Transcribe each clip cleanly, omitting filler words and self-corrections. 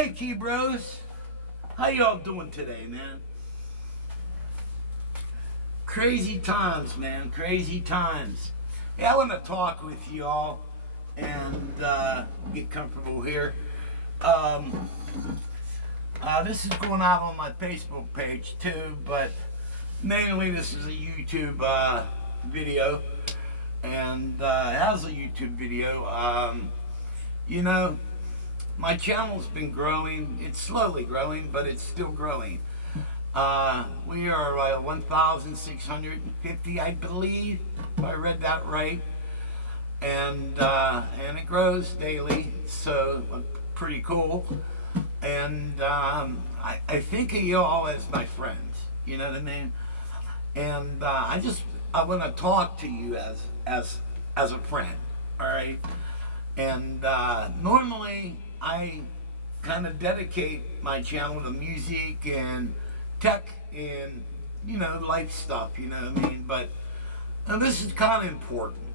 Hey, Key Bros. How y'all doing today, man? Crazy times, man. Crazy times. Hey, I want to talk with y'all and get comfortable here. This is going out on my Facebook page too, but mainly this is a YouTube video. And as a YouTube video, you know, my channel's been growing. It's slowly growing, but it's still growing. We are 1,650, I believe, if I read that right. And it grows daily, so pretty cool. And I think of y'all as my friends, you know what I mean? And I want to talk to you as a friend, all right? And normally I kind of dedicate my channel to music and tech and, you know, life stuff, you know what I mean? But this is kind of important.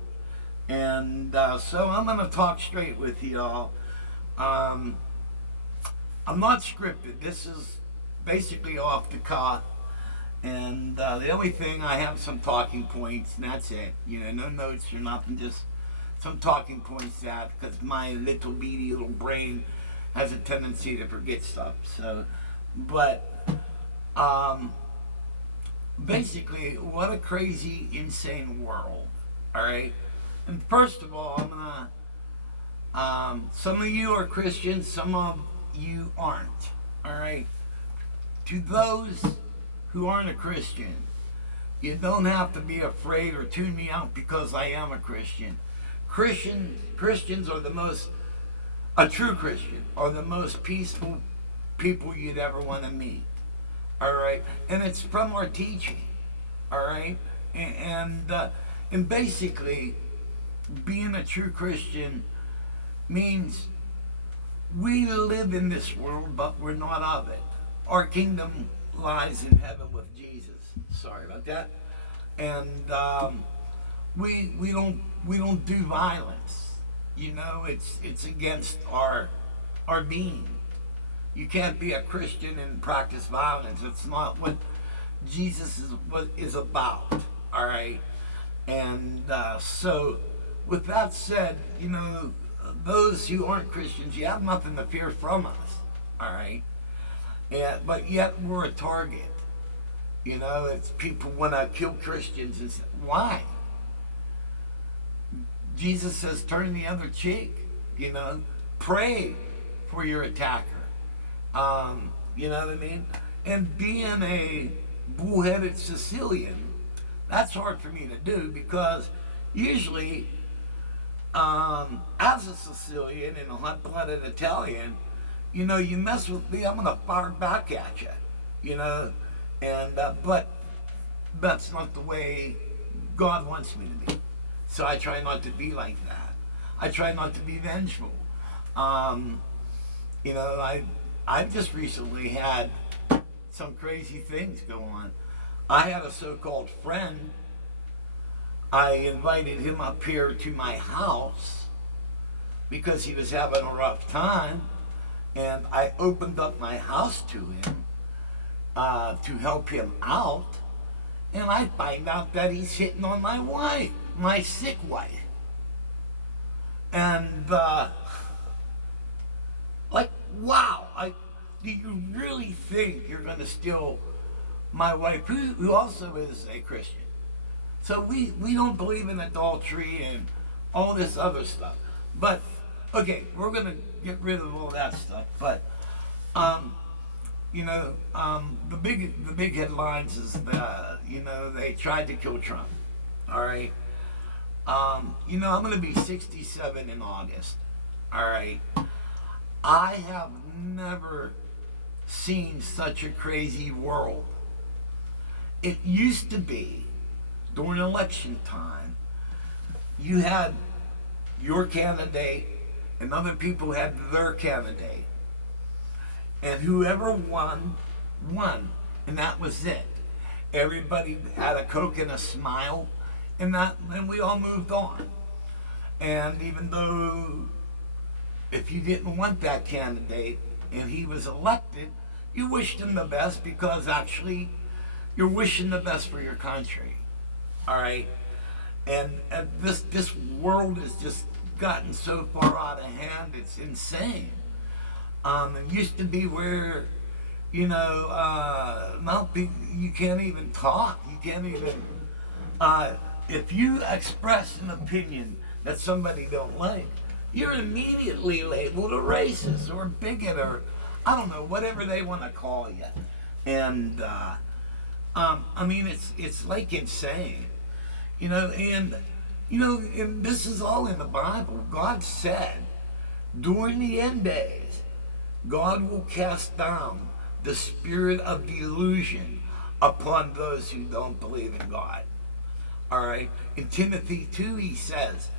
And so I'm going to talk straight with y'all. I'm not scripted. This is basically off the cuff. And the only thing, I have some talking points, and that's it. You know, no notes or nothing, just some talking points out, because my little beady little brain has a tendency to forget stuff. So, but basically, what a crazy, insane world. All right. And first of all, I'm gonna. Some of you are Christians, some of you aren't. All right. To those who aren't a Christian, you don't have to be afraid or tune me out because I am a Christian. Christians are a true Christian are the most peaceful people you'd ever want to meet. All right, and it's from our teaching. All right, and basically, being a true Christian means we live in this world, but we're not of it. Our kingdom lies in heaven with Jesus. Sorry about that. And we don't do violence. You know, it's against our being. You can't be a Christian and practice violence. It's not what Jesus is about. All right. And so, with that said, you know, those who aren't Christians, you have nothing to fear from us. All right. But yet we're a target. You know, it's people want to kill Christians. And why? Jesus says, turn the other cheek. You know, pray for your attacker. You know what I mean? And being a bullheaded Sicilian, that's hard for me to do because usually, as a Sicilian and a hot-blooded Italian, you know, you mess with me, I'm gonna fire back at you. You know, and but that's not the way God wants me to be. So I try not to be like that. I try not to be vengeful. You know, I've just recently had some crazy things go on. I had a so-called friend. I invited him up here to my house because he was having a rough time. And I opened up my house to him to help him out. And I find out that he's hitting on my wife, my sick wife. And, like, wow. Do you really think you're going to steal my wife, who also is a Christian? So we don't believe in adultery and all this other stuff. But, okay, we're going to get rid of all that stuff. But, you know, the big headlines is that, you know, they tried to kill Trump. All right. You know, I'm going to be 67 in August. All right. I have never seen such a crazy world. It used to be during election time, you had your candidate and other people had their candidate. And whoever won, and that was it. Everybody had a Coke and a smile, and we all moved on. And even though if you didn't want that candidate and he was elected, you wished him the best because actually you're wishing the best for your country. All right? And this world has just gotten so far out of hand, it's insane. It used to be where, you can't even talk. You can't even, if you express an opinion that somebody don't like, you're immediately labeled a racist or a bigot or, I don't know, whatever they want to call you. And, it's like insane. And this is all in the Bible. God said, during the end days, God will cast down the spirit of delusion upon those who don't believe in God. All right? In Timothy 2, he says,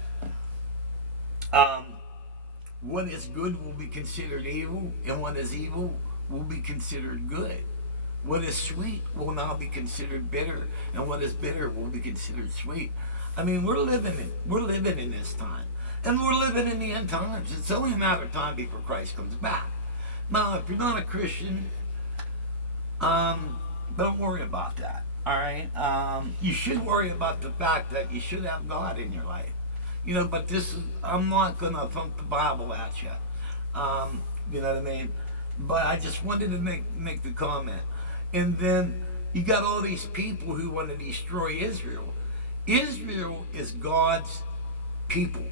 what is good will be considered evil, and what is evil will be considered good. What is sweet will now be considered bitter, and what is bitter will be considered sweet. I mean, we're living in this time, and we're living in the end times. It's only a matter of time before Christ comes back. Now, if you're not a Christian, don't worry about that. All right, you should worry about the fact that you should have God in your life. But I'm not gonna thump the Bible at you. You know what I mean? But I just wanted to make the comment. And then you got all these people who want to destroy Israel. Israel is God's people.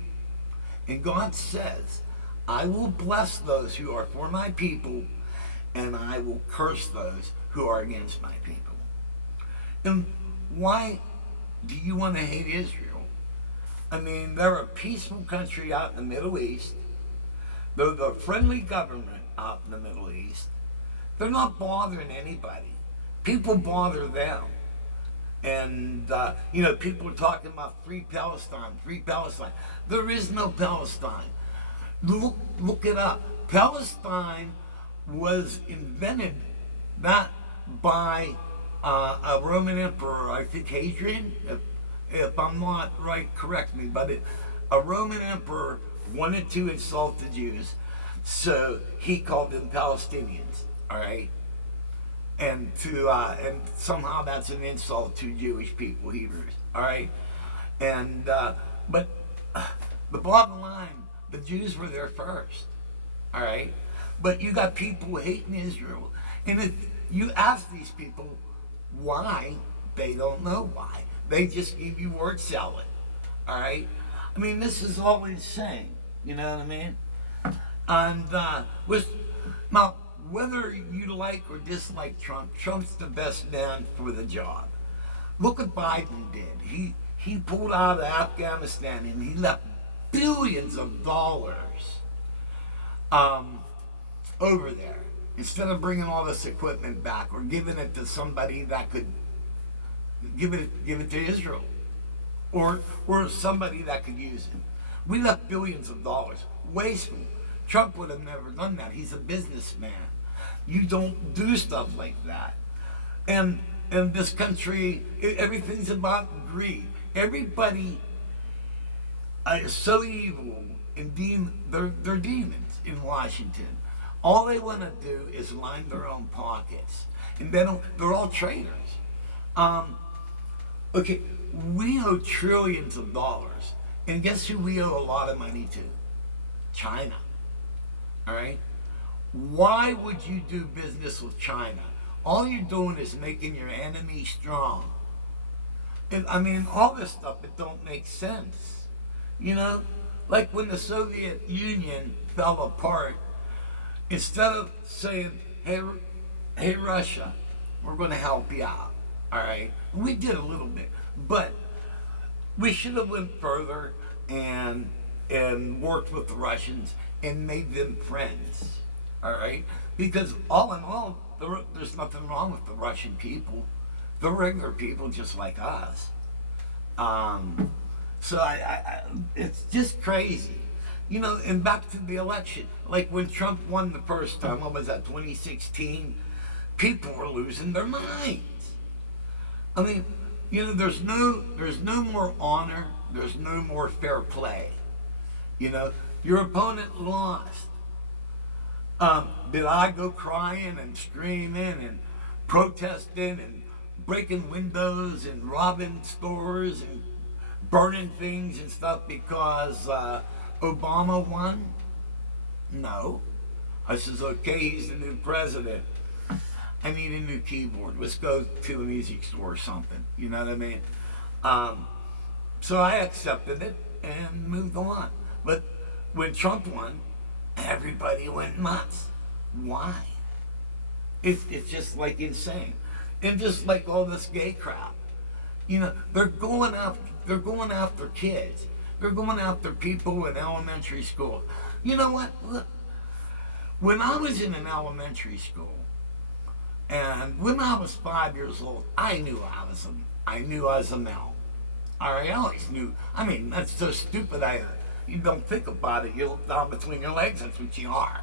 And God says, I will bless those who are for my people, and I will curse those who are against my people. And why do you want to hate Israel? I mean, they're a peaceful country out in the Middle East. They're the friendly government out in the Middle East. They're not bothering anybody. People bother them. And, people are talking about free Palestine. There is no Palestine. Look it up. Palestine was invented not by a Roman emperor, I think Hadrian, if I'm not right, correct me, but a Roman emperor wanted to insult the Jews, so he called them Palestinians, all right? And somehow that's an insult to Jewish people, Hebrews, all right? And, but the bottom line, the Jews were there first, all right? But you got people hating Israel, and if you ask these people why, they don't know why. They just give you word salad, all right? I mean, this is all insane, you know what I mean? And now, whether you like or dislike Trump, Trump's the best man for the job. Look what Biden did. He pulled out of Afghanistan and he left billions of dollars over there instead of bringing all this equipment back or giving it to somebody that could give it to Israel or somebody that could use it. We left billions of dollars. Wasteful. Trump would have never done that. He's a businessman. You don't do stuff like that. And in this country, everything's about greed. Everybody is so evil and they're demons in Washington. All they want to do is line their own pockets. And they're all traitors. Okay, we owe trillions of dollars. And guess who we owe a lot of money to? China. All right? Why would you do business with China? All you're doing is making your enemy strong. And I mean, all this stuff, it don't make sense. Like when the Soviet Union fell apart, instead of saying, hey Russia, we're going to help you out. All right? We did a little bit. But we should have went further and worked with the Russians and made them friends, all right? Because all in all, there's nothing wrong with the Russian people. They're regular people just like us. So it's just crazy. And back to the election, like when Trump won the first time, what was that, 2016? People were losing their minds. I mean, there's no more honor, there's no more fair play. Your opponent lost. Did I go crying and screaming and protesting and breaking windows and robbing stores and burning things and stuff because Obama won? No. I says, okay, he's the new president. I need a new keyboard. Let's go to a music store or something. You know what I mean? So I accepted it and moved on. But when Trump won, everybody went nuts. Why? It's just like insane. And just like all this gay crap. You know, they're going after kids. They're going after people in elementary school. You know what? Look, when I was in an elementary school, and when I was 5 years old, I knew I was a male. I always knew. I mean, that's so stupid. You don't think about it. You look down between your legs. That's what you are.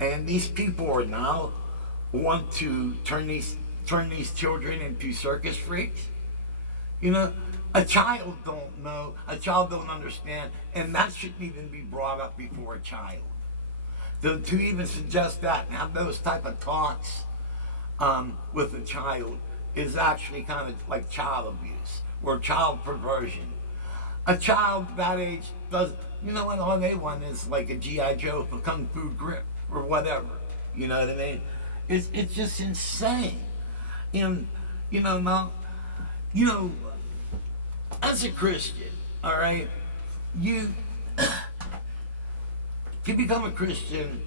And these people are now want to turn these children into circus freaks. You know, a child don't know. A child don't understand, and that shouldn't even be brought up before a child. To even suggest that and have those type of talks with a child is actually kind of like child abuse or child perversion. A child that age does, you know what, all they want is like a G.I. Joe for Kung Fu grip or whatever. You know what I mean? It's just insane. And, now, as a Christian, all right, you to become a Christian,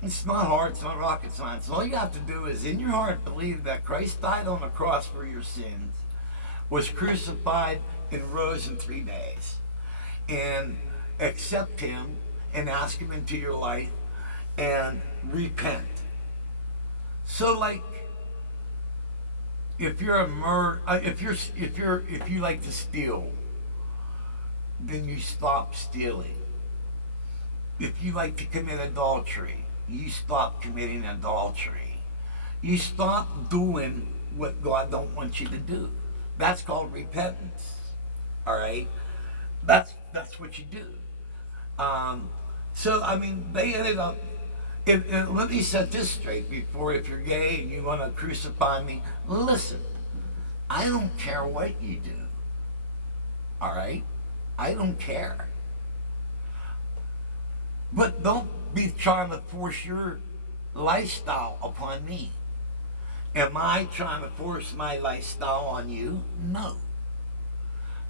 it's not hard, it's not rocket science. All you have to do is in your heart believe that Christ died on the cross for your sins, was crucified and rose in 3 days, and accept him and ask him into your life and repent. So like if you're a if you like to steal, then you stop stealing. If you like to commit adultery, you stop committing adultery. You stop doing what God don't want you to do. That's called repentance. All right, that's what you do. So I mean, they ended up. Let me set this straight before. If you're gay and you want to crucify me, listen. I don't care what you do. All right, I don't care. But don't be trying to force your lifestyle upon me. Am I trying to force my lifestyle on you? No.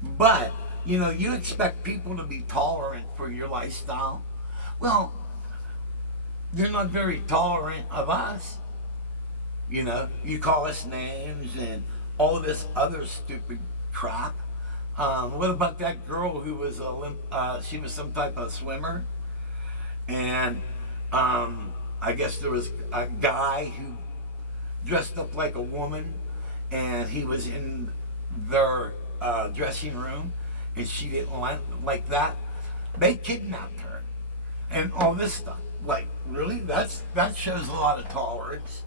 But, you expect people to be tolerant for your lifestyle. Well, they're not very tolerant of us. You call us names and all this other stupid crap. What about that girl who was she was some type of swimmer? And I guess there was a guy who dressed up like a woman, and he was in their dressing room, and she didn't like that. They kidnapped her, and all this stuff. Like, really? That shows a lot of tolerance.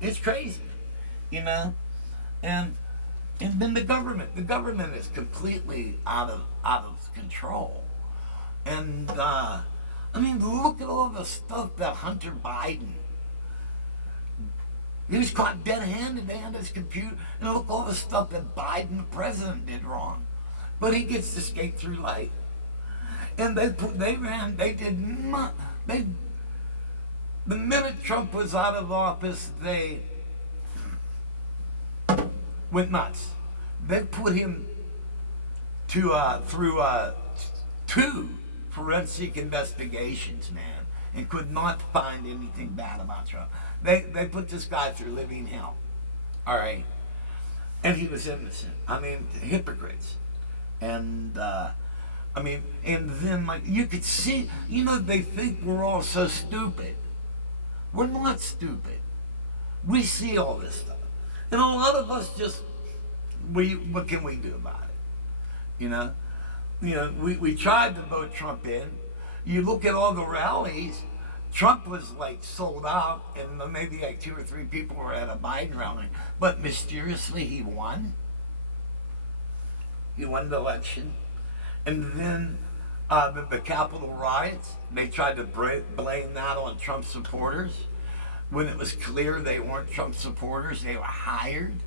It's crazy, and then the government is completely out of control. And I mean, look at all the stuff that Hunter Biden. He was caught dead-handed behind his computer, and look all the stuff that Biden, the president, did wrong. But he gets to skate through life. And the minute Trump was out of office, they went nuts. They put him through 2 forensic investigations, man, and could not find anything bad about Trump. They put this guy through living hell, all right, and he was innocent. I mean, hypocrites, and and then like you could see, they think we're all so stupid. We're not stupid. We see all this stuff, and a lot of us just what can we do about it? We tried to vote Trump in. You look at all the rallies, Trump was like sold out, and maybe like 2 or 3 people were at a Biden rally. But mysteriously, he won. He won the election, and then The Capitol riots, they tried to blame that on Trump supporters when it was clear they weren't Trump supporters, they were hired.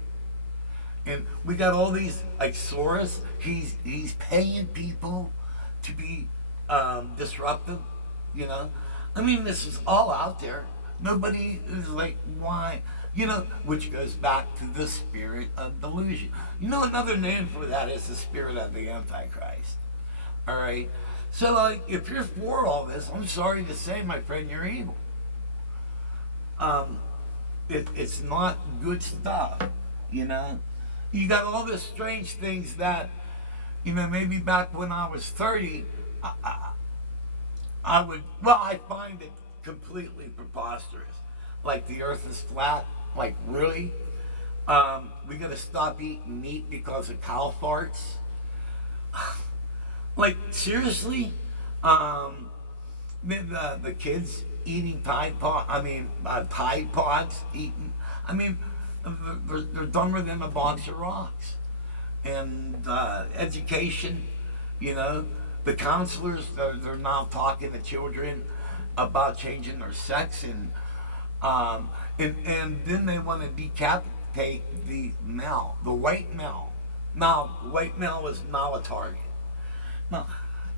And we got all these, like Soros, he's paying people to be disruptive, you know. I mean, this is all out there. Nobody is like, why? You know, which goes back to the spirit of delusion. You know, another name for that is the spirit of the Antichrist. All right? So, like, if you're for all this, I'm sorry to say, my friend, you're evil. Um, it's not good stuff, you know. You got all these strange things that, you know, maybe back when I was 30, I would, well, I find it completely preposterous. Like the earth is flat, like really? We gotta stop eating meat because of cow farts? Like, seriously? The kids eating Tide Pods, eating, I mean, they're dumber than a box of rocks. And education, you know, the counselors, they're now talking to children about changing their sex, and then they want to decapitate the male, the white male. Now, the white male is now a target.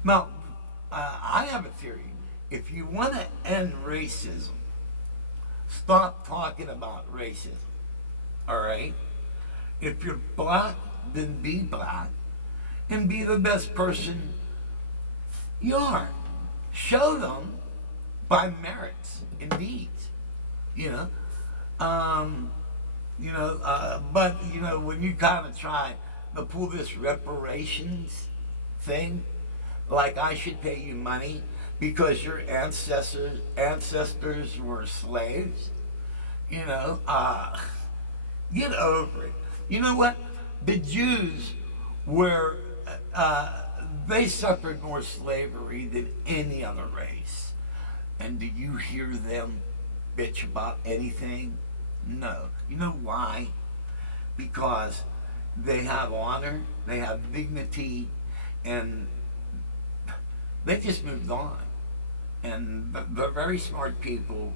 Now, I have a theory. If you want to end racism, stop talking about racism. All right? If you're black, then be black and be the best person you are. Show them by merits and deeds. You know, but you know, when you kind of try to pull this reparations thing, like I should pay you money because your ancestors were slaves. You know, get over it. You know what? The Jews were, they suffered more slavery than any other race. And do you hear them bitch about anything? No. You know why? Because they have honor, they have dignity, and they just moved on. And they're very smart people.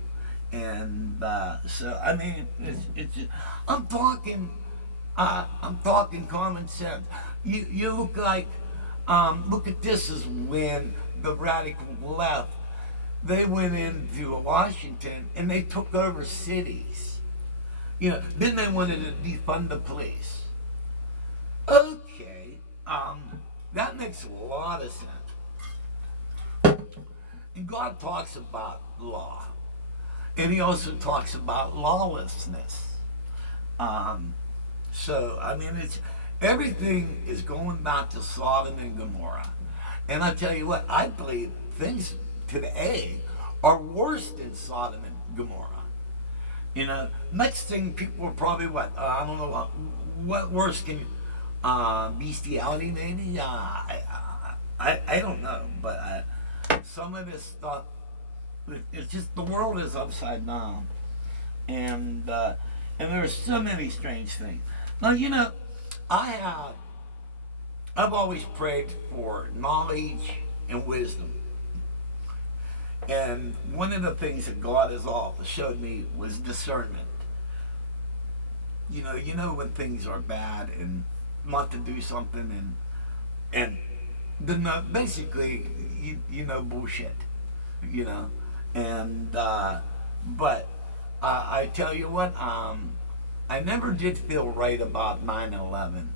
And so, I mean, it's just, I'm talking common sense. You look like, look at this as when the radical left, they went into Washington and they took over cities. You know, then they wanted to defund the police. Okay, that makes a lot of sense. And God talks about law, and He also talks about lawlessness. So I mean, it's everything is going back to Sodom and Gomorrah, and I tell you what, I believe things today are worse than Sodom and Gomorrah. You know, next thing people are probably what I don't know what worse can you bestiality maybe I don't know, but some of this stuff, it's just the world is upside down, and there are so many strange things. Now you know, I've always prayed for knowledge and wisdom. And one of the things that God has always showed me was discernment. You know when things are bad and not to do something, and then basically you know bullshit, you know, and but I tell you what, I never did feel right about 9/11.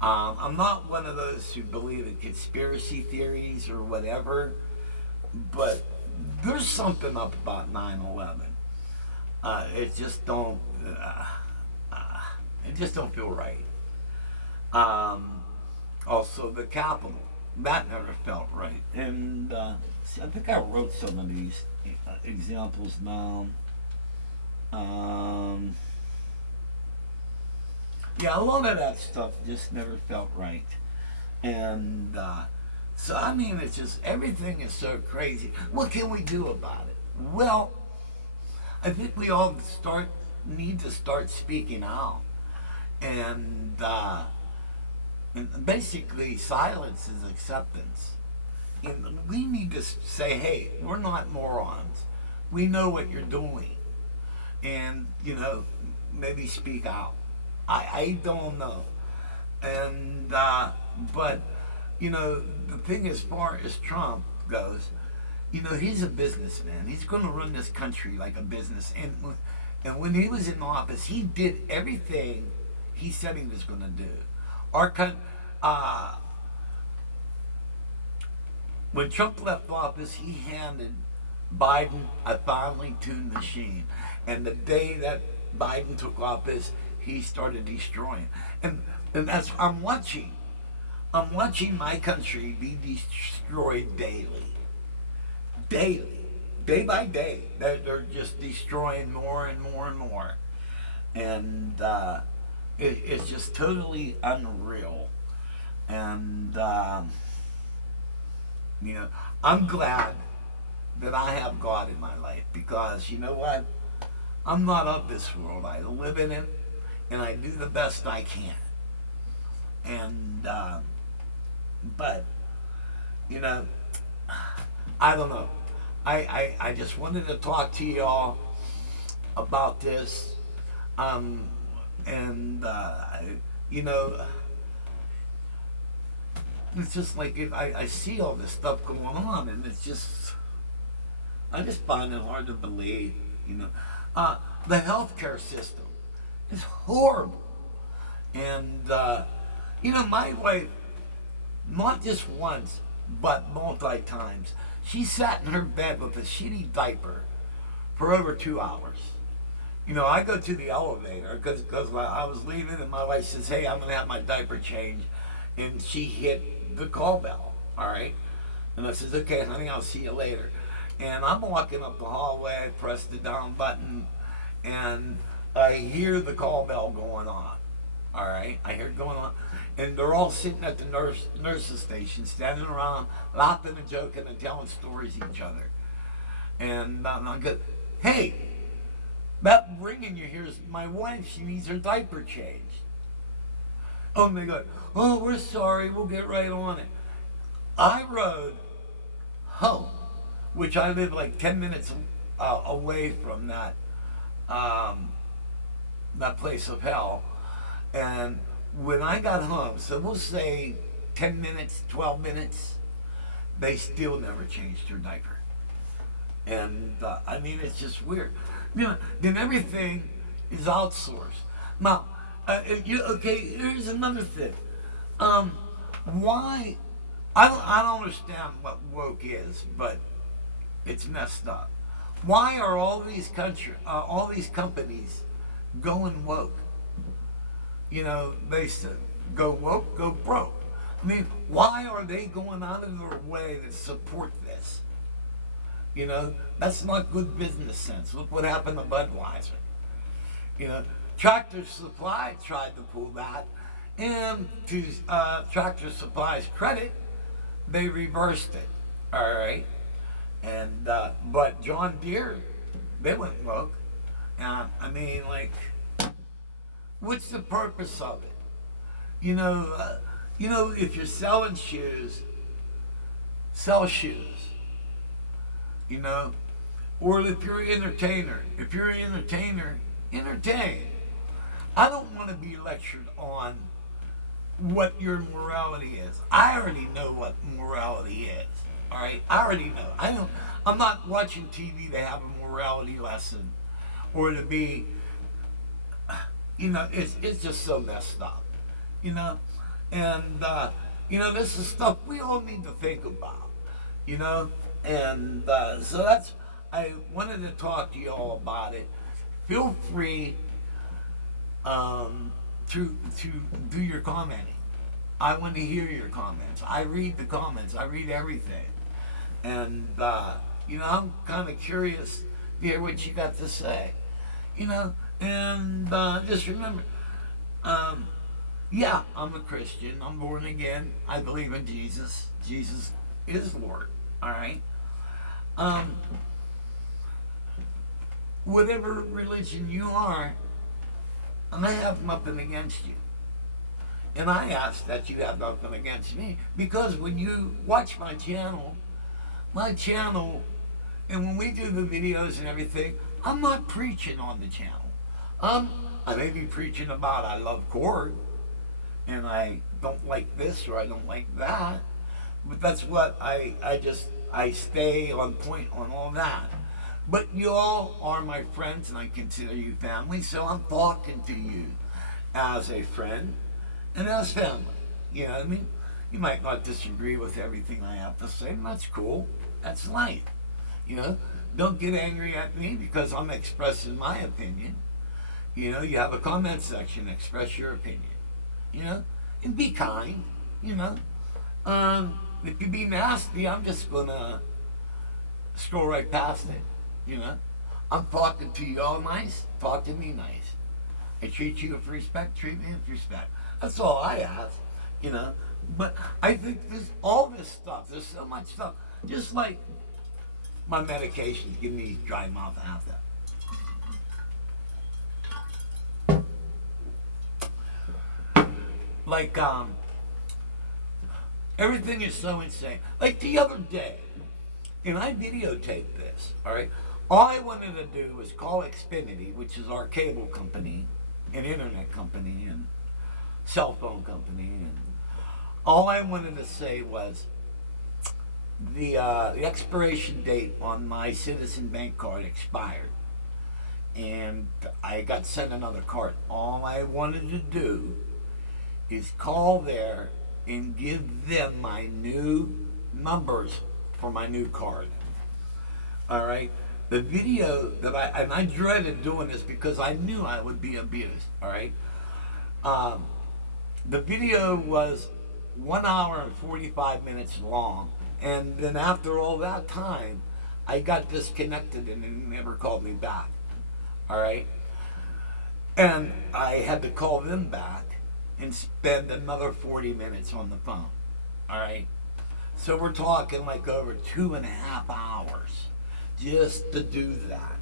I'm not one of those who believe in conspiracy theories or whatever, but there's something up about 9/11. It just don't. It just don't feel right. Also, the Capitol, that never felt right. And see, I think I wrote some of these examples down. Yeah, a lot of that stuff just never felt right. And so, I mean, it's just everything is so crazy. What can we do about it? Well, I think we all need to start speaking out. And basically, silence is acceptance. And we need to say, hey, we're not morons. We know what you're doing. And, maybe speak out. I don't know. And, but, the thing as far as Trump goes, he's a businessman. He's going to run this country like a business. And when he was in office, he did everything he said he was going to do. Uh, when Trump left office, he handed Biden a finely tuned machine. And the day that Biden took office, he started destroying. And that's I'm watching. I'm watching my country be destroyed daily. Daily. Day by day. They're just destroying more and more and more. And it's just totally unreal. And, I'm glad that I have God in my life because you know what? I'm not of this world. I live in it and I do the best I can. And, but, I don't know. I just wanted to talk to y'all about this. And, it's just like I see all this stuff going on, and I just find it hard to believe. The healthcare system is horrible, and my wife, not just once but multi times, she sat in her bed with a shitty diaper for over 2 hours. I go to the elevator because I was leaving, and my wife says, "Hey, I'm gonna have my diaper changed," and she hit the call bell. All right, and I says, "Okay, honey, I'll see you later." And I'm walking up the hallway, I press the down button, and I hear the call bell going on. All right, I hear it going on, and they're all sitting at the nurse's station, standing around, laughing and joking and telling stories to each other. And I'm good. Hey, that ringing you hear is my wife. She needs her diaper changed. Oh, and they go, "Oh, we're sorry. We'll get right on it." I rode home, which I live like 10 minutes away from that place of hell. And when I got home, so we'll say 10 minutes, 12 minutes, they still never changed her diaper. And it's just weird. Then everything is outsourced. Now, okay, here's another thing. Why? I don't understand what woke is, but it's messed up. Why are all these companies going woke? They said, go woke, go broke. Why are they going out of their way to support this? That's not good business sense. Look what happened to Budweiser. Tractor Supply tried to pull that, and to Tractor Supply's credit, they reversed it. All right, and but John Deere, they went woke. What's the purpose of it? If you're selling shoes, sell shoes. Or if you're an entertainer, entertain. I don't want to be lectured on what your morality is. I already know what morality is. All right, I already know. I'm not watching TV to have a morality lesson, or to be. It's just so messed up. And this is stuff we all need to think about. And so I wanted to talk to you all about it. Feel free to do your commenting. I want to hear your comments. I read the comments. I read everything. And, I'm kind of curious to hear what you got to say. And just remember, yeah, I'm a Christian. I'm born again. I believe in Jesus. Jesus is Lord. All right? Whatever religion you are, I have nothing against you. And I ask that you have nothing against me, because when you watch my channel, and when we do the videos and everything, I'm not preaching on the channel. I may be preaching about I love Korg, and I don't like this or I don't like that, but that's what I stay on point on all that. But you all are my friends, and I consider you family, so I'm talking to you as a friend and as family. You know what I mean? You might not disagree with everything I have to say, and that's cool. That's life. You know, don't get angry at me because I'm expressing my opinion. You know, you have a comment section, express your opinion. You know, and be kind. You know, if you be nasty, I'm just gonna scroll right past it. You know, I'm talking to you all nice. Talk to me nice. I treat you with respect. Treat me with respect. That's all I ask. You know, but I think there's all this stuff. There's so much stuff. Just like my medication, give me dry mouth after. Like everything is so insane. Like the other day, and I videotaped this. All right, all I wanted to do was call Xfinity, which is our cable company, and internet company, and cell phone company, and all I wanted to say was the expiration date on my Citizen Bank card expired, and I got sent another card. All I wanted to do is call there and give them my new numbers for my new card. All right. The video that I dreaded doing this because I knew I would be abused. All right. The video was 1 hour and 45 minutes long, and then after all that time, I got disconnected and they never called me back. All right. And I had to call them back and spend another 40 minutes on the phone. All right. So we're talking like over 2.5 hours just to do that.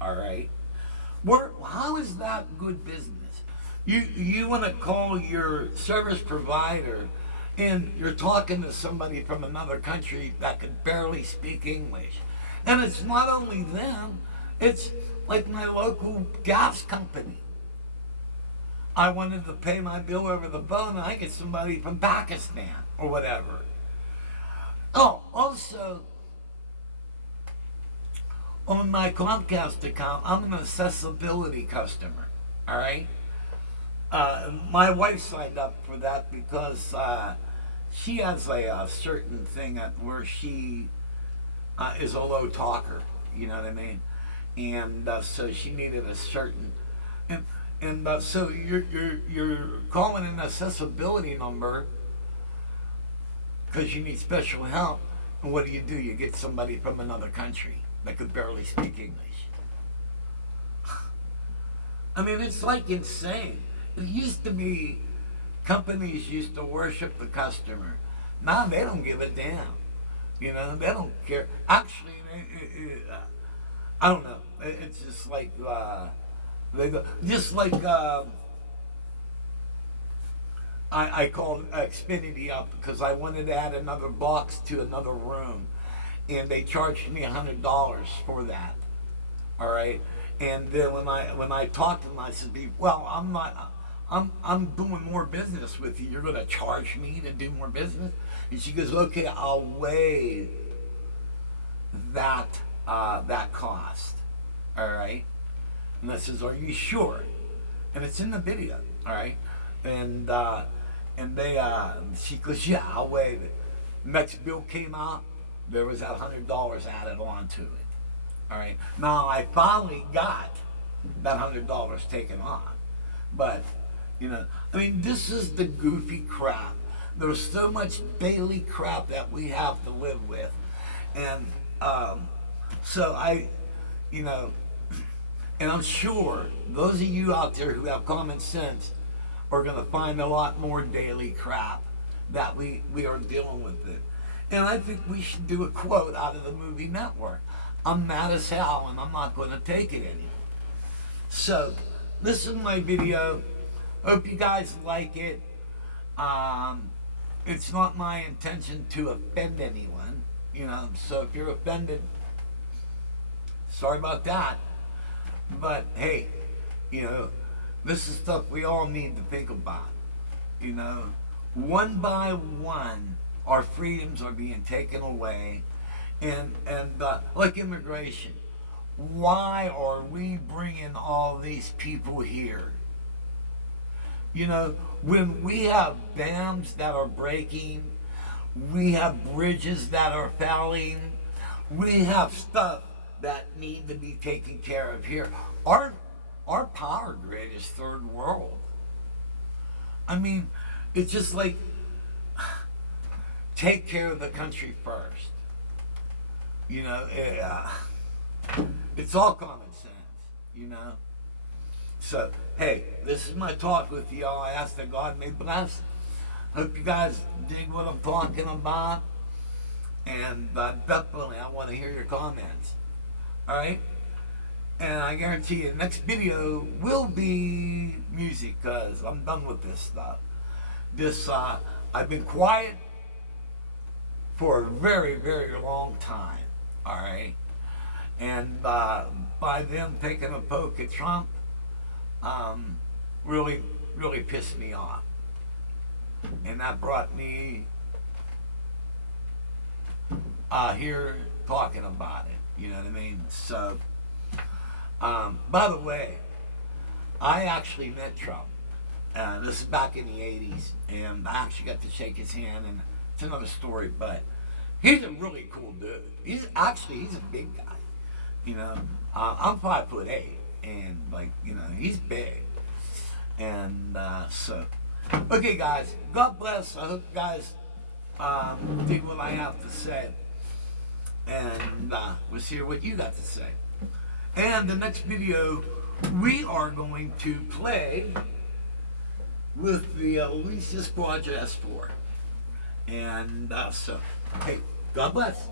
All right. How is that good business? You want to call your service provider and you're talking to somebody from another country that can barely speak English. And it's not only them, it's like my local gas company. I wanted to pay my bill over the phone, and I get somebody from Pakistan or whatever. Oh, also, on my Comcast account, I'm an accessibility customer. All right. My wife signed up for that because she has a certain thing where she is a low talker. You know what I mean? And so she needed a certain. And so you're calling an accessibility number because you need special help. And what do? You get somebody from another country that could barely speak English. I mean, it's like insane. It used to be companies used to worship the customer. Now they don't give a damn. You know, they don't care. Actually, I don't know. It's just like... They go, just like I called Xfinity up because I wanted to add another box to another room, and they charged me $100 for that. All right, and then when I talked to them, I said, "Well, I'm not. I'm doing more business with you. You're going to charge me to do more business?" And she goes, "Okay, I'll waive that cost." All right. And I says, "Are you sure?" And it's in the video, all right. And she goes, "Yeah, I'll waive it." Next bill came out, there was that $100 added on to it, all right. Now I finally got that $100 taken on, but you know, I mean, this is the goofy crap. There's so much daily crap that we have to live with, and so you know. And I'm sure those of you out there who have common sense are going to find a lot more daily crap that we are dealing with it. And I think we should do a quote out of the movie Network. I'm mad as hell and I'm not going to take it anymore. So, this is my video. Hope you guys like it. It's not my intention to offend anyone, so if you're offended, sorry about that. But hey, this is stuff we all need to think about. One by one, our freedoms are being taken away, and like immigration. Why are we bringing all these people here? When we have dams that are breaking, we have bridges that are failing, we have stuff that need to be taken care of here. Our power grid is third world. I mean, it's just like, take care of the country first. It's all common sense. So, hey, this is my talk with y'all. I ask that God may bless. Hope you guys dig what I'm talking about. And definitely, I want to hear your comments. All right? And I guarantee you, the next video will be music, because I'm done with this stuff. I've been quiet for a very, very long time. All right? And by them taking a poke at Trump, really, really pissed me off. And that brought me here talking about it. You know what I mean? So, by the way, I actually met Trump. This is back in the 80s, and I actually got to shake his hand, and it's another story, but he's a really cool dude. He's a big guy. I'm 5'8", and he's big. And so, okay, guys, God bless. I hope you guys dig what I have to say, and we'll hear what you got to say. And the next video, we are going to play with the Alesis Quadra S4. And so, hey, God bless.